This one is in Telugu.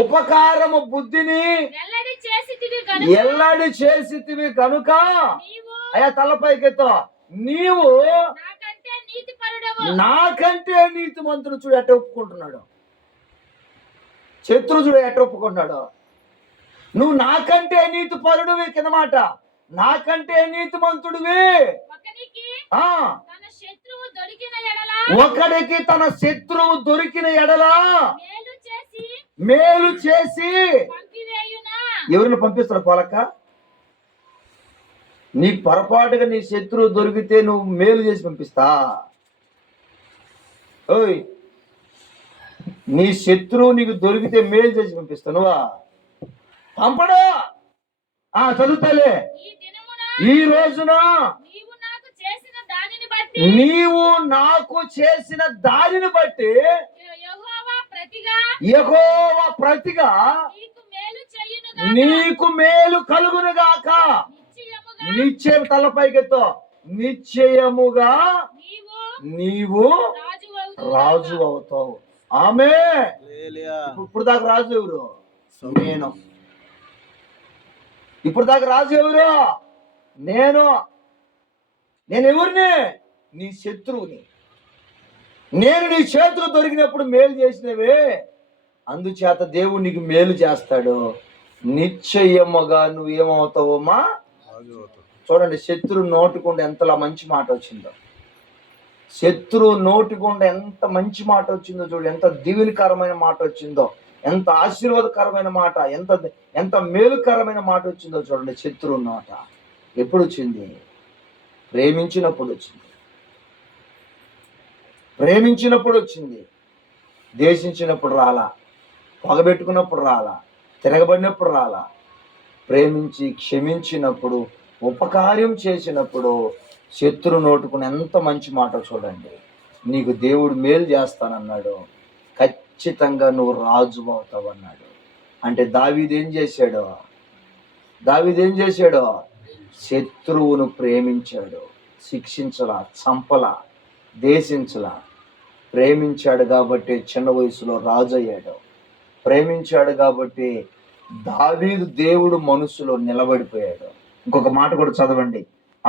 ఉపకారము బుద్ధిని ఎల్లడి చేసితివి కనుక అయ్యా తలపైకెత్తో నీవు నాకంటే నీతిమంతుడు. చూడు ఎట్ట ఒప్పుకుంటున్నాడు, శత్రువు చూడు ఎట్ట ఒప్పుకుంటున్నాడు. నువ్వు నాకంటే నీతి పరుడివి, కింద మాట నాకంటే నీతిమంతుడివి. ఒకడికి తన శత్రువు దొరికిన ఎడల మేలు చేసి ఎవరిని పంపిస్తాడు పోలక్క? నీ పొరపాటుగా నీ శత్రువు దొరికితే నువ్వు మేలు చేసి పంపిస్తా? ఓయ్, నీ శత్రువు నీకు దొరికితే మేలు చేసి పంపిస్తా నువ్వా? పంపడు. చదువుతాలే. ఈ రోజున నీవు నాకు చేసిన దానిని బట్టి యెహోవా ప్రతిగా నీకు మేలు కలుగునుగాక. నిశ్చయం, తలపైకెత్తో, నిశ్చయముగా నీవు రాజు అవుతావు. ఆమె ఇప్పుడు దాకా రాజు ఎవరు? నేను. ఇప్పుడు దాకా రాజు ఎవరు? నేను ఎవరిని? నీ శత్రువుని. నేను నీ చేతులు దొరికినప్పుడు మేలు చేసినవే, అందుచేత దేవుడు నీకు మేలు చేస్తాడు. నిశ్చయముగా నువ్వేమవుతావమ్మా? చూడండి, శత్రువు నోటికుండా ఎంతలా మంచి మాట వచ్చిందో. శత్రువు నోటికుండా ఎంత మంచి మాట వచ్చిందో చూడు. ఎంత దీవెనకరమైన మాట వచ్చిందో, ఎంత ఆశీర్వాదకరమైన మాట, ఎంత మేలుకరమైన మాట వచ్చిందో చూడండి. శత్రువు నోట ఎప్పుడు వచ్చింది? ప్రేమించినప్పుడు వచ్చింది. ప్రేమించినప్పుడు వచ్చింది. ద్వేషించినప్పుడు రాలా, పగబెట్టుకున్నప్పుడు రాలా, తిరగబడినప్పుడు రాలా. ప్రేమించి క్షమించినప్పుడు, ఉపకార్యం చేసినప్పుడు శత్రు నోటుకుని ఎంత మంచి మాట చూడండి. నీకు దేవుడు మేలు చేస్తానన్నాడు, ఖచ్చితంగా నువ్వు రాజు అవుతావు అన్నాడు. అంటే దావీదు ఏం చేశాడు? శత్రువును ప్రేమించాడు. శిక్షించలా, చంపలా, దేశించలా. ప్రేమించాడు కాబట్టి చిన్న వయసులో రాజు అయ్యాడు. ప్రేమించాడు కాబట్టి దావీదు దేవుడు మనసులో నిలబడిపోయాడు. ఇంకొక మాట కూడా చదవండి.